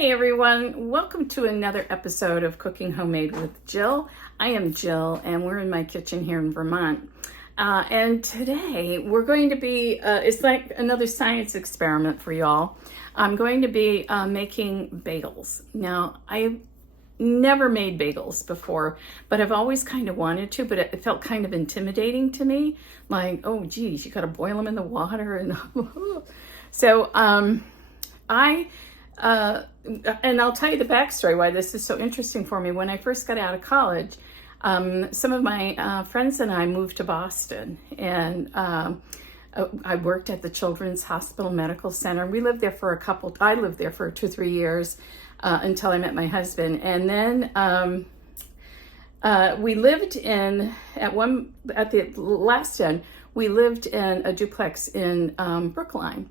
Hey everyone, welcome to another episode of Cooking Homemade with Jill. I am Jill and we're in my kitchen here in Vermont. And today we're going to be, it's like another science experiment for y'all. I'm going to be making bagels. Now, I've never made bagels before, but I've always kind of wanted to, but it felt kind of intimidating to me. Like, oh geez, you gotta boil them in the water. And so and I'll tell you the backstory why this is so interesting for me. When I first got out of college, some of my friends and I moved to Boston, and I worked at the Children's Hospital Medical Center. We lived there for I lived there for 2-3 years until I met my husband. And then we lived at the last end, we lived in a duplex in Brookline,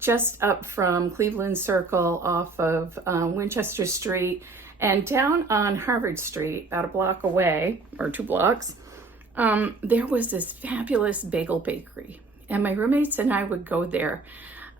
just up from Cleveland Circle off of Winchester Street, and down on Harvard Street, about a block away, or 2 blocks, there was this fabulous bagel bakery. And my roommates and I would go there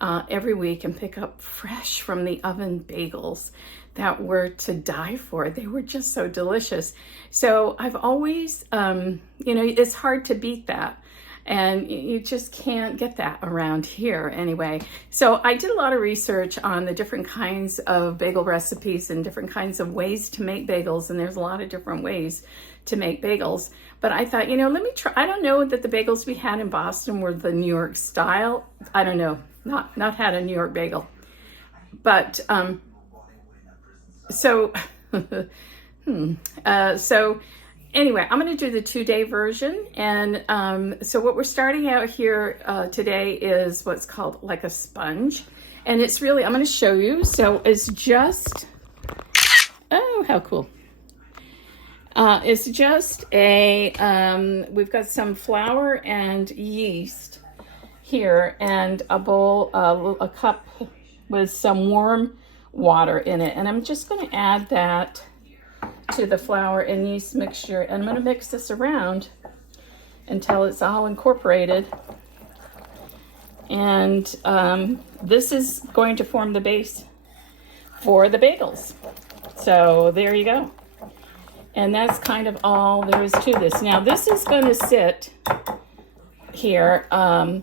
every week and pick up fresh from the oven bagels that were to die for. They were just so delicious. So I've always, it's hard to beat that. And you just can't get that around here anyway. So I did a lot of research on the different kinds of bagel recipes and different kinds of ways to make bagels. And there's a lot of different ways to make bagels. But I thought, let me try. I don't know that the bagels we had in Boston were the New York style. I don't know, not had a New York bagel. But so anyway, I'm going to do the 2-day version. And so what we're starting out here today is what's called like a sponge. And it's really, I'm going to show you. So it's just, oh, how cool. It's just we've got some flour and yeast here, and a bowl, a cup with some warm water in it. And I'm just going to add that to the flour and yeast mixture. And I'm going to mix this around until it's all incorporated. And this is going to form the base for the bagels. So there you go. And that's kind of all there is to this. Now this is going to sit here. I'm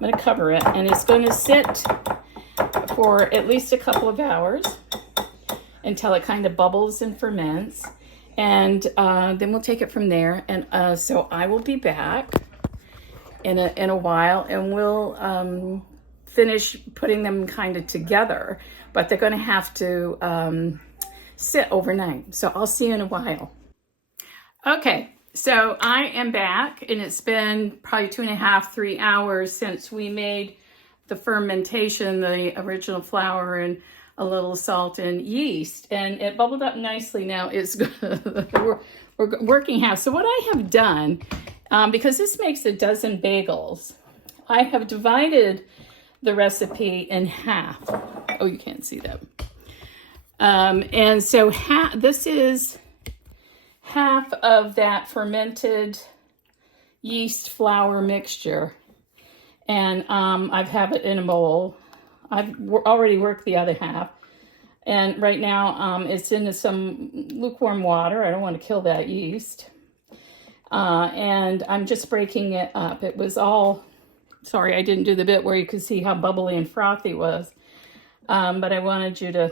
going to cover it, and it's going to sit for at least a couple of hours until it kind of bubbles and ferments, and then we'll take it from there. And so I will be back in a while, and we'll finish putting them kind of together, but they're going to have to sit overnight. So I'll see you in a while. Okay, so I am back, and it's been probably 2.5-3 hours since we made the fermentation, the original flour and a little salt and yeast, and it bubbled up nicely. Now it's we're working half. So what I have done, because this makes a dozen bagels, I have divided the recipe in half. Oh, you can't see that. And so this is half of that fermented yeast flour mixture, and I have it in a bowl. I've already worked the other half, and right now it's into some lukewarm water. I don't want to kill that yeast, and I'm just breaking it up. It was all, sorry, I didn't do the bit where you could see how bubbly and frothy it was, but I wanted you to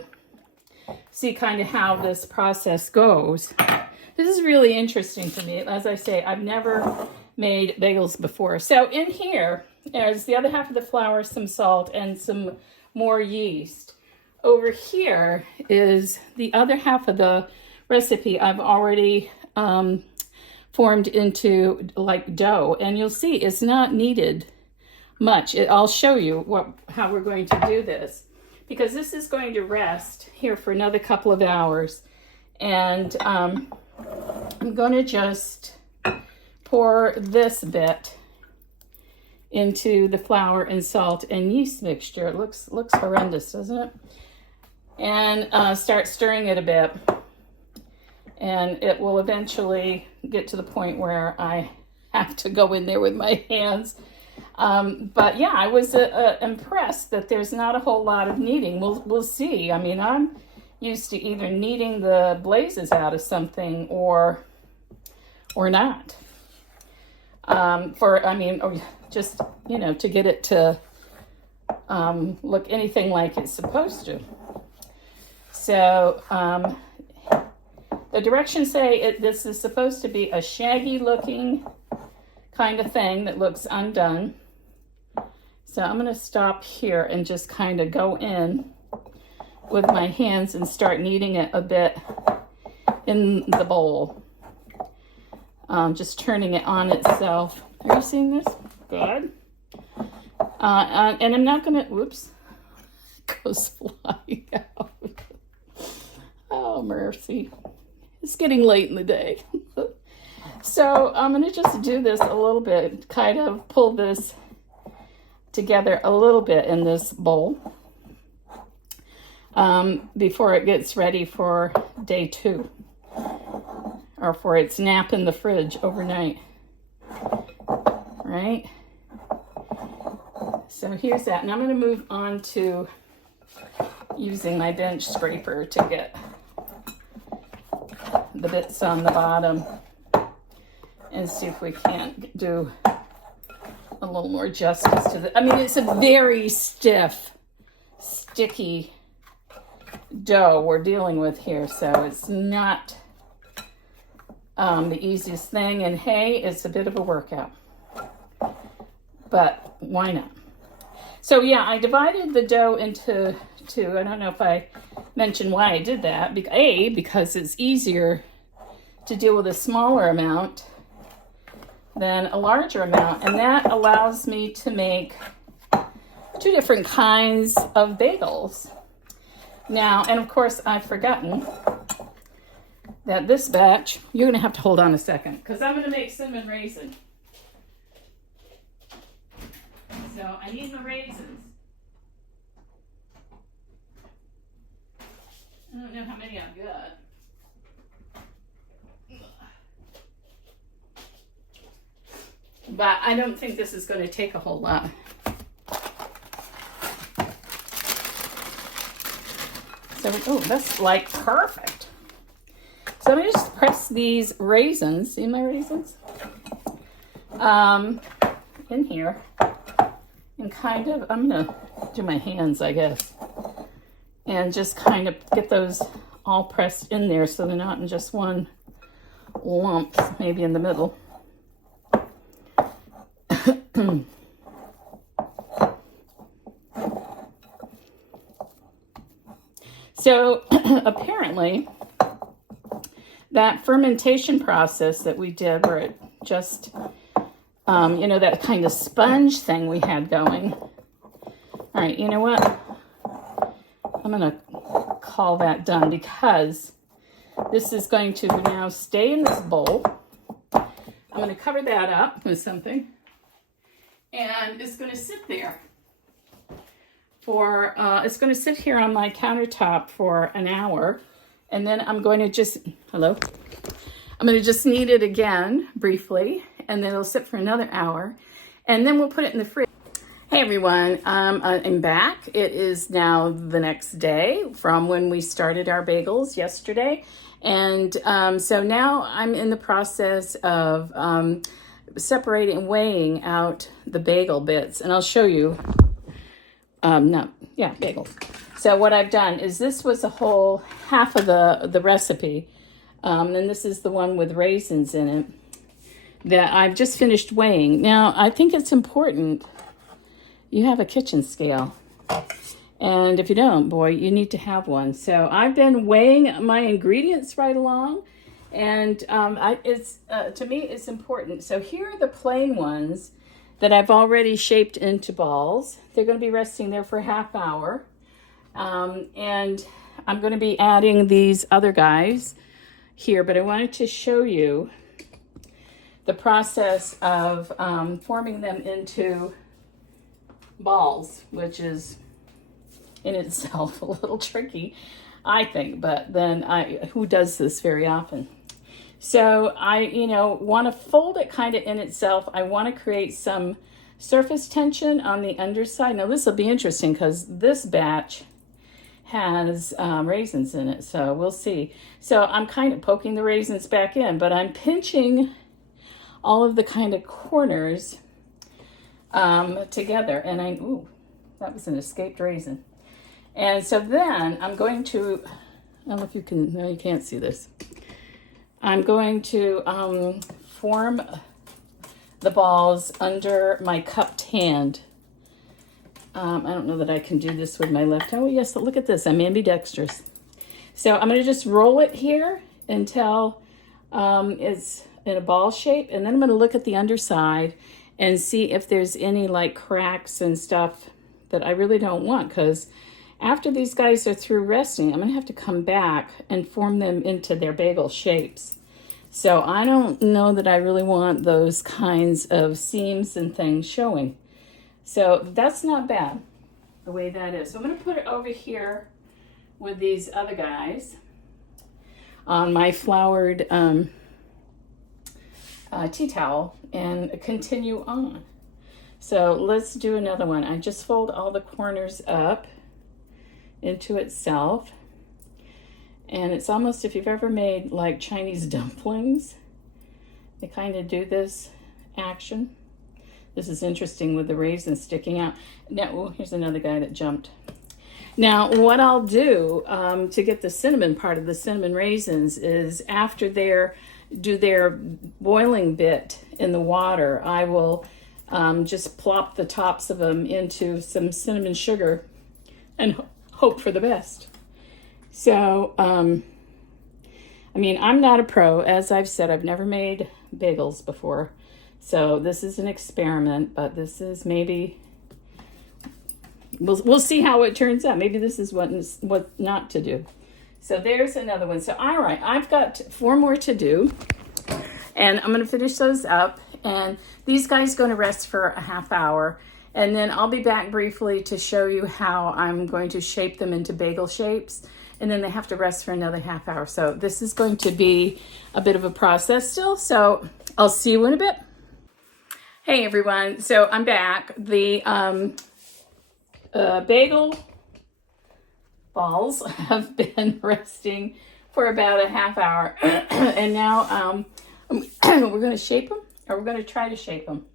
see kind of how this process goes. This is really interesting for me. As I say, I've never made bagels before. So in here, there's the other half of the flour, some salt, and some more yeast. Over here is the other half of the recipe I've already formed into like dough. And you'll see it's not needed much. I'll show you how we're going to do this, because this is going to rest here for another couple of hours. And I'm going to just pour this bit into the flour and salt and yeast mixture. It looks horrendous, doesn't it? And start stirring it a bit, and it will eventually get to the point where I have to go in there with my hands But yeah, I was impressed that there's not a whole lot of kneading. We'll see. I mean, I'm used to either kneading the blazes out of something or not. Or just, to get it to look anything like it's supposed to. So the directions say this is supposed to be a shaggy looking kind of thing that looks undone. So I'm going to stop here and just kind of go in with my hands and start kneading it a bit in the bowl. Just turning it on itself. Are you seeing this? Good. And I'm not going to, whoops, it goes flying out. Oh, mercy. It's getting late in the day. So I'm going to just do this a little bit, kind of pull this together a little bit in this bowl before it gets ready for day 2 or for its nap in the fridge overnight. Right? So here's that. And I'm going to move on to using my bench scraper to get the bits on the bottom and see if we can't do a little more justice to the, I mean, it's a very stiff, sticky dough we're dealing with here, so it's not the easiest thing, and hey, it's a bit of a workout, but why not? So yeah, I divided the dough into 2. I don't know if I mentioned why I did that. Because it's easier to deal with a smaller amount than a larger amount, and that allows me to make 2 different kinds of bagels. Now, and of course, I've forgotten that this batch, you're gonna have to hold on a second, because I'm gonna make cinnamon raisin. So I need my raisins. I don't know how many I've got. But I don't think this is going to take a whole lot. So, that's like perfect. So I'm going to just press these raisins, see my raisins? In here. And kind of, I'm going to do my hands, I guess. And just kind of get those all pressed in there so they're not in just one lump, maybe in the middle. So apparently that fermentation process that we did where it just, that kind of sponge thing we had going. All right, you know what? I'm going to call that done because this is going to now stay in this bowl. I'm going to cover that up with something. And it's going to sit there for, it's going to sit here on my countertop for an hour. And then I'm going to just, I'm going to just knead it again briefly. And then it'll sit for another hour. And then we'll put it in the fridge. Hey everyone, I'm back. It is now the next day from when we started our bagels yesterday. And so now I'm in the process of separating, weighing out the bagel bits. And I'll show you, bagels. So what I've done is this was a whole half of the recipe. And this is the one with raisins in it that I've just finished weighing. Now, I think it's important you have a kitchen scale. And if you don't, boy, you need to have one. So I've been weighing my ingredients right along. And to me, it's important. So here are the plain ones that I've already shaped into balls. They're going to be resting there for a half hour. And I'm going to be adding these other guys here. But I wanted to show you the process of forming them into balls, which is in itself a little tricky, I think, but then who does this very often? So I, want to fold it kind of in itself. I want to create some surface tension on the underside. Now this will be interesting because this batch has raisins in it, so we'll see. So I'm kind of poking the raisins back in, but I'm pinching all of the kind of corners together. And ooh, that was an escaped raisin. And so then I'm going to, I don't know if you can, no, you can't see this. I'm going to form the balls under my cupped hand. I don't know that I can do this with my left hand. Oh, yes, look at this. I'm ambidextrous. So I'm going to just roll it here until it's in a ball shape. And then I'm going to look at the underside and see if there's any like cracks and stuff that I really don't want. Because after these guys are through resting, I'm going to have to come back and form them into their bagel shapes. So I don't know that I really want those kinds of seams and things showing. So that's not bad, the way that is. So I'm going to put it over here with these other guys on my floured tea towel and continue on. So let's do another one. I just fold all the corners up into itself. And it's almost, if you've ever made like Chinese dumplings, they kind of do this action. This is interesting with the raisins sticking out. Now, oh, here's another guy that jumped. Now, what I'll do to get the cinnamon part of the cinnamon raisins is after do their boiling bit in the water, I will just plop the tops of them into some cinnamon sugar and hope for the best. So, I mean, I'm not a pro. As I've said, I've never made bagels before. So this is an experiment, but this is maybe, we'll see how it turns out. Maybe this is what not to do. So there's another one. So all right, I've got 4 more to do, and I'm going to finish those up. And these guys are going to rest for a half hour. And then I'll be back briefly to show you how I'm going to shape them into bagel shapes. And then they have to rest for another half hour. So this is going to be a bit of a process still. So I'll see you in a bit. Hey everyone, so I'm back. The bagel balls have been resting for about a half hour. And now we're going to shape them, or we're going to try to shape them.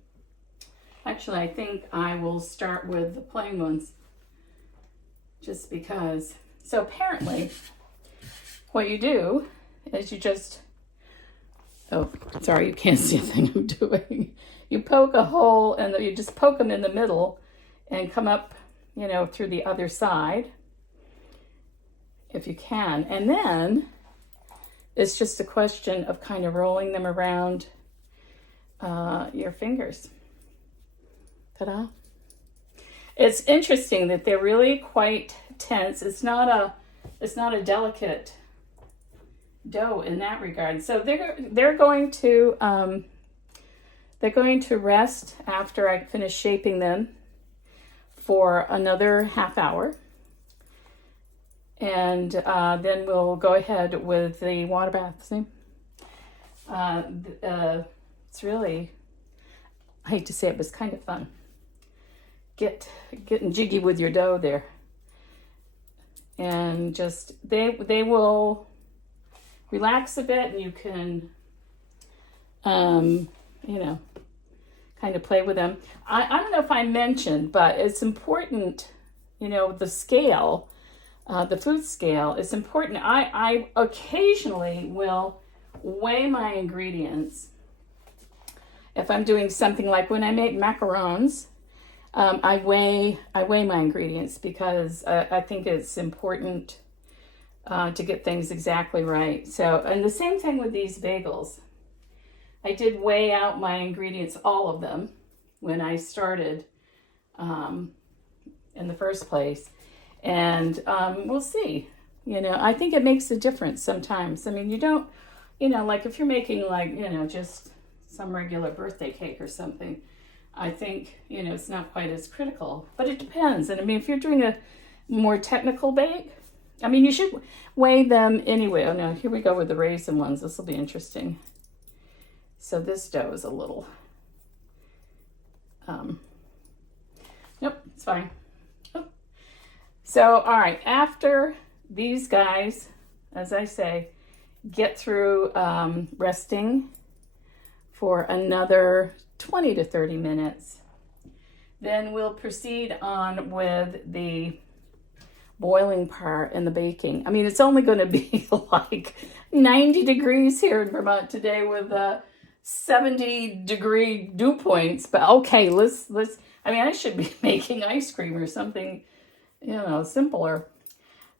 Actually, I think I will start with the plain ones, just because. So apparently, what you do is you just, oh, sorry, you can't see a thing I'm doing. You poke a hole, and you just poke them in the middle and come up, you know, through the other side, if you can. And then it's just a question of kind of rolling them around your fingers. Ta-da. It's interesting that they're really quite tense. It's not a delicate dough in that regard. So they're going to rest after I finish shaping them for another half hour. And then we'll go ahead with the water bath. See? It's really, I hate to say it, but it's kind of fun. Getting jiggy with your dough there. And just, they will relax a bit, and you can, you know, kind of play with them. I don't know if I mentioned, but it's important, you know, the scale, the food scale is important. I occasionally will weigh my ingredients. If I'm doing something like when I make macarons, I weigh my ingredients because I think it's important to get things exactly right. So, and the same thing with these bagels. I did weigh out my ingredients, all of them, when I started in the first place. And we'll see. You know, I think it makes a difference sometimes. I mean, you don't, you know, like if you're making like, you know, just some regular birthday cake or something, I think, you know, it's not quite as critical, but it depends. And I mean, if you're doing a more technical bake, I mean, you should weigh them anyway. Oh no, here we go with the raisin ones. This will be interesting. So this dough is a little Nope, it's fine. Oh. So, all right, after these guys, as I say, get through resting for another 20 to 30 minutes, then we'll proceed on with the boiling part and the baking. I mean, it's only going to be like 90 degrees here in Vermont today with 70-degree dew points. But okay, let's. I mean, I should be making ice cream or something, simpler.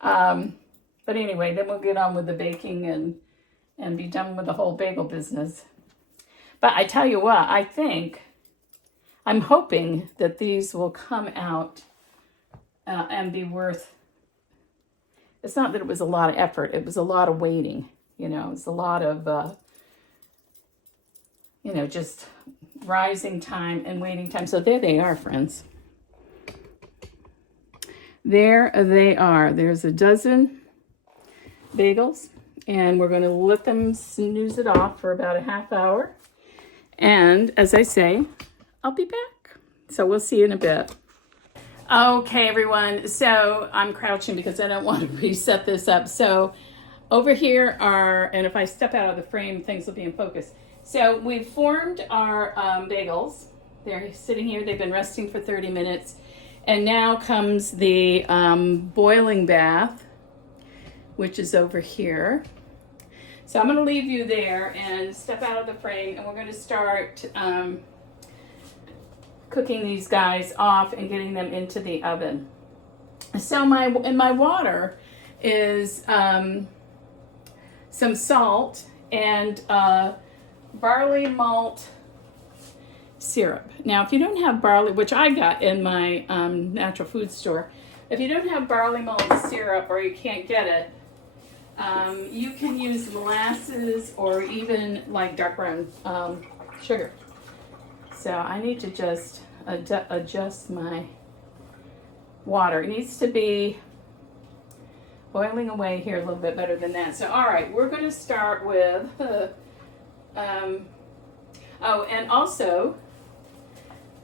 But anyway, then we'll get on with the baking and be done with the whole bagel business. But I tell you what, I'm hoping that these will come out and be worth. It's not that it was a lot of effort. It was a lot of waiting. It's a lot of, just rising time and waiting time. So there they are, friends. There they are. There's a dozen bagels. And we're going to let them snooze it off for about a half hour. And as I say, I'll be back. So we'll see you in a bit. Okay, everyone. So I'm crouching because I don't want to reset this up. So over here and if I step out of the frame, things will be in focus. So we've formed our bagels. They're sitting here. They've been resting for 30 minutes. And now comes the boiling bath, which is over here. So I'm going to leave you there and step out of the frame, and we're going to start cooking these guys off and getting them into the oven. So my water is some salt and barley malt syrup. Now, if you don't have barley, which I got in my natural food store, if you don't have barley malt syrup or you can't get it, you can use molasses or even like dark brown sugar. So I need to just adjust my water. It needs to be boiling away here a little bit better than that. So all right, we're going to start with and also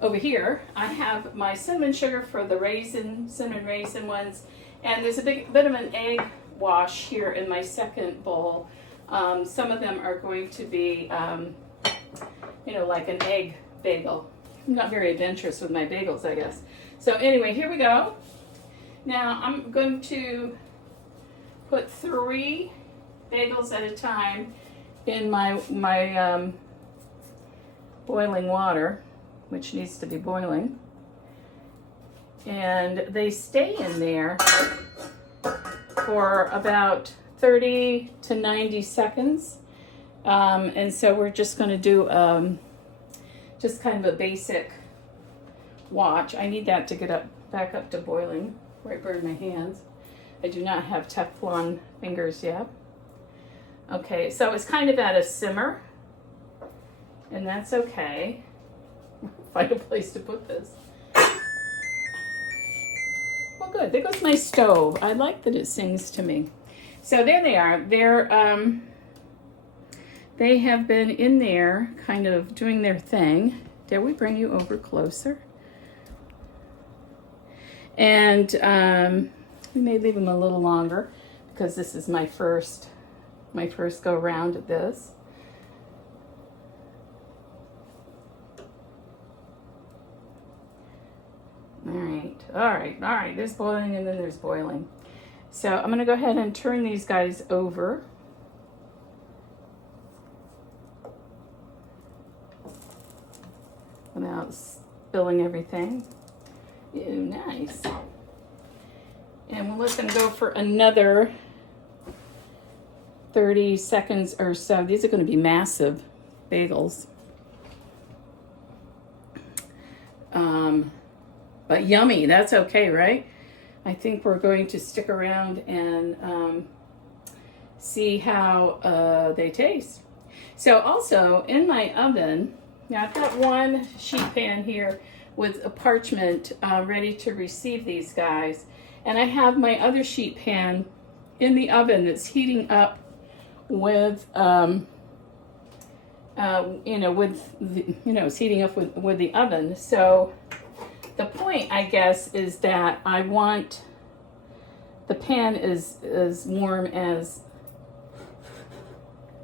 over here I have my cinnamon sugar for the cinnamon raisin ones, and there's a bit of an egg wash here in my second bowl. Some of them are going to be like an egg bagel. I'm not very adventurous with my bagels, I guess. So anyway, here we go. Now I'm going to put 3 bagels at a time in my boiling water, which needs to be boiling. And they stay in there for about 30 to 90 seconds. And so we're just going to do just kind of a basic watch. I need that to get back up to boiling before I burn my hands. I do not have Teflon fingers yet. Okay, so it's kind of at a simmer, and that's okay. Find a place to put this. Well, good. There goes my stove. I like that it sings to me. So there they are. They have been in there kind of doing their thing. Dare we bring you over closer? And we may leave them a little longer because this is my first go round at this. All right. There's boiling and then there's boiling. So I'm going to go ahead and turn these guys over. Without spilling everything. Ew, nice. And we'll let them go for another 30 seconds or so. These are going to be massive bagels. But yummy, that's okay, right? I think we're going to stick around and see how they taste. So also in my oven, now I've got one sheet pan here with a parchment ready to receive these guys. And I have my other sheet pan in the oven that's heating up with, it's heating up with the oven. So the point, I guess, is that I want the pan is as warm as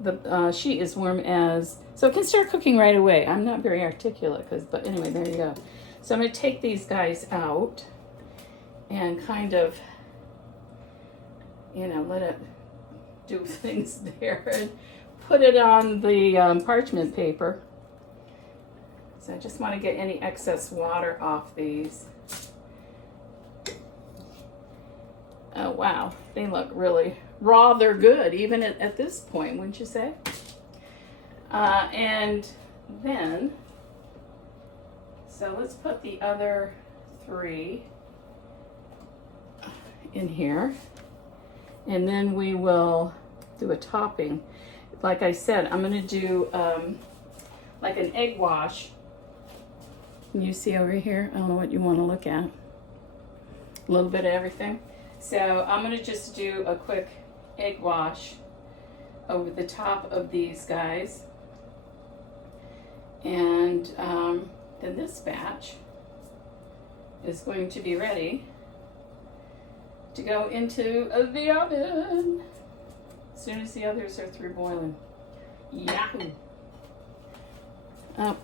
the sheet is warm as, so it can start cooking right away. I'm not very articulate, but anyway, there you go. So I'm going to take these guys out and kind of, you know, let it do things there and put it on the parchment paper. So I just want to get any excess water off these. Oh wow, they look really raw. They're good even at this point, wouldn't you say? And then, so let's put the other 3 in here, and then we will do a topping. Like I said, I'm going to do like an egg wash. You see over here, I don't know what you want to look at. A little bit of everything. So I'm going to just do a quick egg wash over the top of these guys. And then this batch is going to be ready to go into the oven as soon as the others are through boiling. Yahoo! Oh,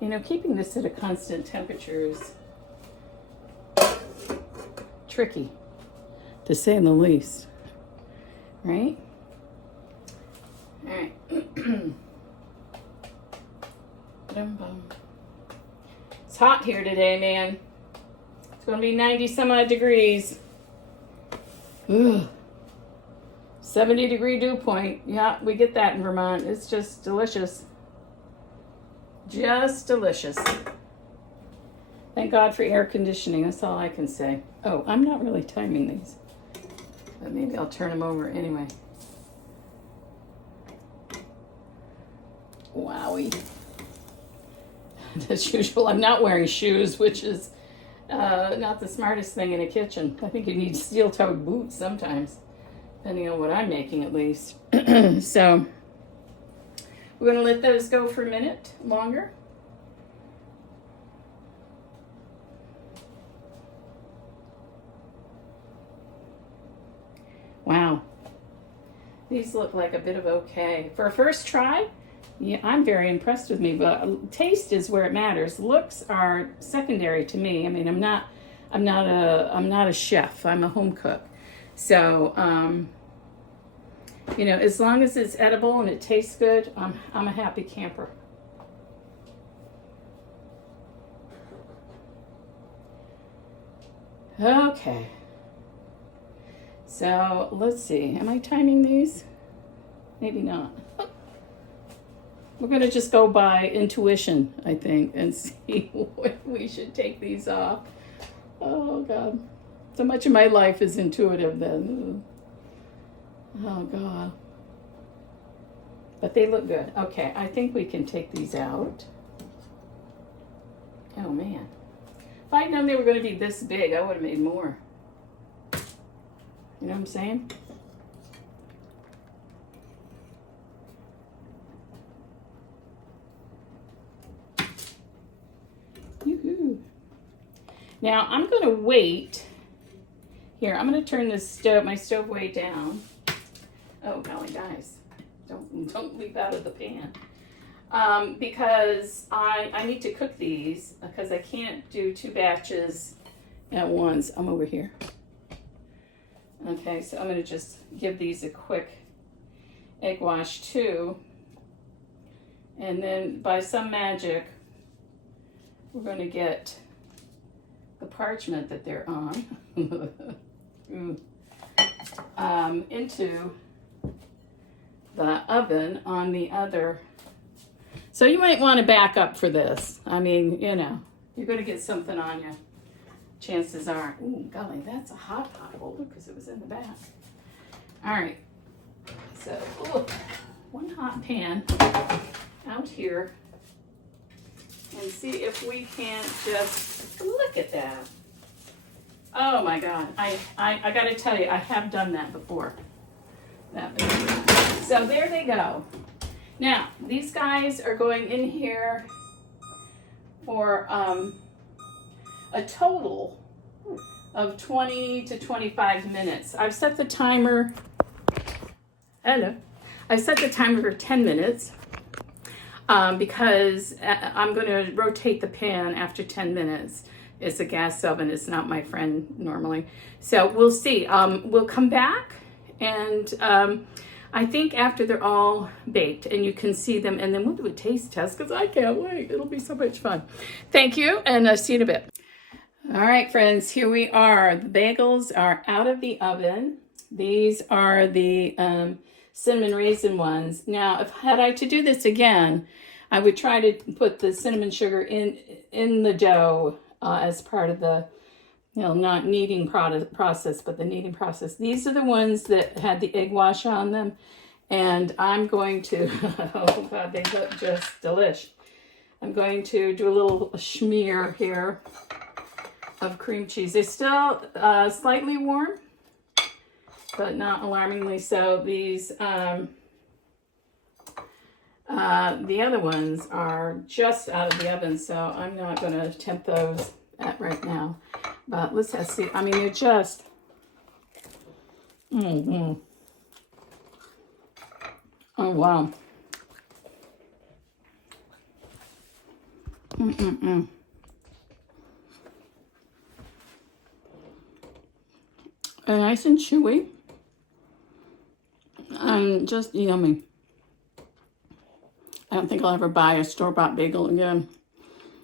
you know, keeping this at a constant temperature is tricky, to say the least, right? All right. It's hot here today, man. It's going to be 90 some odd degrees. Ugh. 70-degree dew point. Yeah, we get that in Vermont. It's just delicious. Just delicious. Thank God for air conditioning. That's all I can say. Oh, I'm not really timing these, but maybe I'll turn them over anyway. Wowie. As usual, I'm not wearing shoes, which is not the smartest thing in a kitchen. I think you need steel-toed boots sometimes, depending on what I'm making at least. So we're going to let those go for a minute longer. Wow. These look like a bit of okay. For a first try, yeah, I'm very impressed with me, but taste is where it matters. Looks are secondary to me. I mean, I'm not a chef. I'm a home cook. So, you know, as long as it's edible and it tastes good, I'm a happy camper. Okay. So let's see. Am I timing these? Maybe not. We're going to just go by intuition, I think, and see when we should take these off. Oh, God. So much of my life is intuitive then. Oh, God. But they look good. Okay, I think we can take these out. Oh, man. If I'd known they were going to be this big, I would have made more. You know what I'm saying? Yoo-hoo. Now I'm going to wait. Here, I'm going to turn this my stove way down. Oh golly, guys, don't leap out of the pan. Because I need to cook these because I can't do 2 batches at once. I'm over here. Okay, so I'm going to just give these a quick egg wash too. And then by some magic, we're going to get the parchment that they're on into the oven on the other. So you might want to back up for this. I mean, you know, you're going to get something on you. Chances are. Ooh, golly, that's a hot holder because it was in the back. All right. So, one hot pan out here. And see if we can't just look at that. Oh my God. I got to tell you, I have done that before. So there they go. Now, these guys are going in here for a total of 20 to 25 minutes. I've set the timer, hello. I've set the timer for 10 minutes because I'm going to rotate the pan after 10 minutes. It's a gas oven. It's not my friend normally. So we'll see. We'll come back and I think after they're all baked and you can see them, and then we'll do a taste test because I can't wait. It'll be so much fun. Thank you, and see you in a bit. All right, friends, here we are. The bagels are out of the oven. These are the cinnamon raisin ones. Now, had I to do this again, I would try to put the cinnamon sugar in the dough as part of the, not kneading process, but the kneading process. These are the ones that had the egg wash on them. And I'm going to, oh God, they look just delish. I'm going to do a little smear here of cream cheese. They're still slightly warm, but not alarmingly so. These, the other ones are just out of the oven, so I'm not going to attempt those right now. But let's see. I mean, they're just, oh wow. And nice and chewy. And just yummy. I don't think I'll ever buy a store-bought bagel again.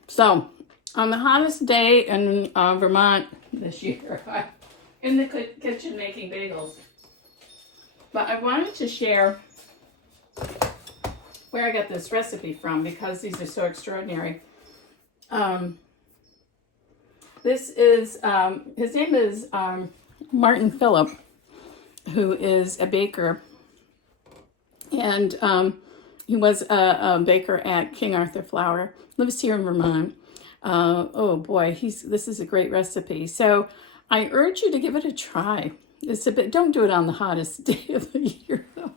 So, on the hottest day in Vermont this year, I'm in the kitchen making bagels. But I wanted to share where I got this recipe from because these are so extraordinary. This is, his name is Martin Phillip, who is a baker. And he was a baker at King Arthur Flour, lives here in Vermont. Oh boy, this is a great recipe. So I urge you to give it a try. It's a bit, don't do it on the hottest day of the year though.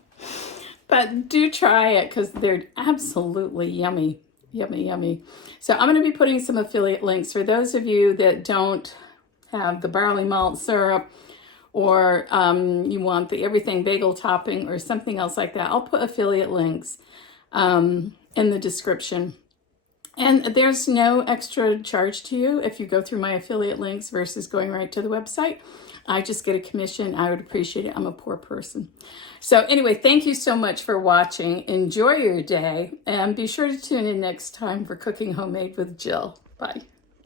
But do try it because they're absolutely yummy. Yummy, yummy. So I'm going to be putting some affiliate links for those of you that don't have the barley malt syrup, or you want the everything bagel topping or something else like that. I'll put affiliate links in the description. And there's no extra charge to you if you go through my affiliate links versus going right to the website. I just get a commission. I would appreciate it. I'm a poor person. So anyway, thank you so much for watching. Enjoy your day. And be sure to tune in next time for Cooking Homemade with Jill. Bye.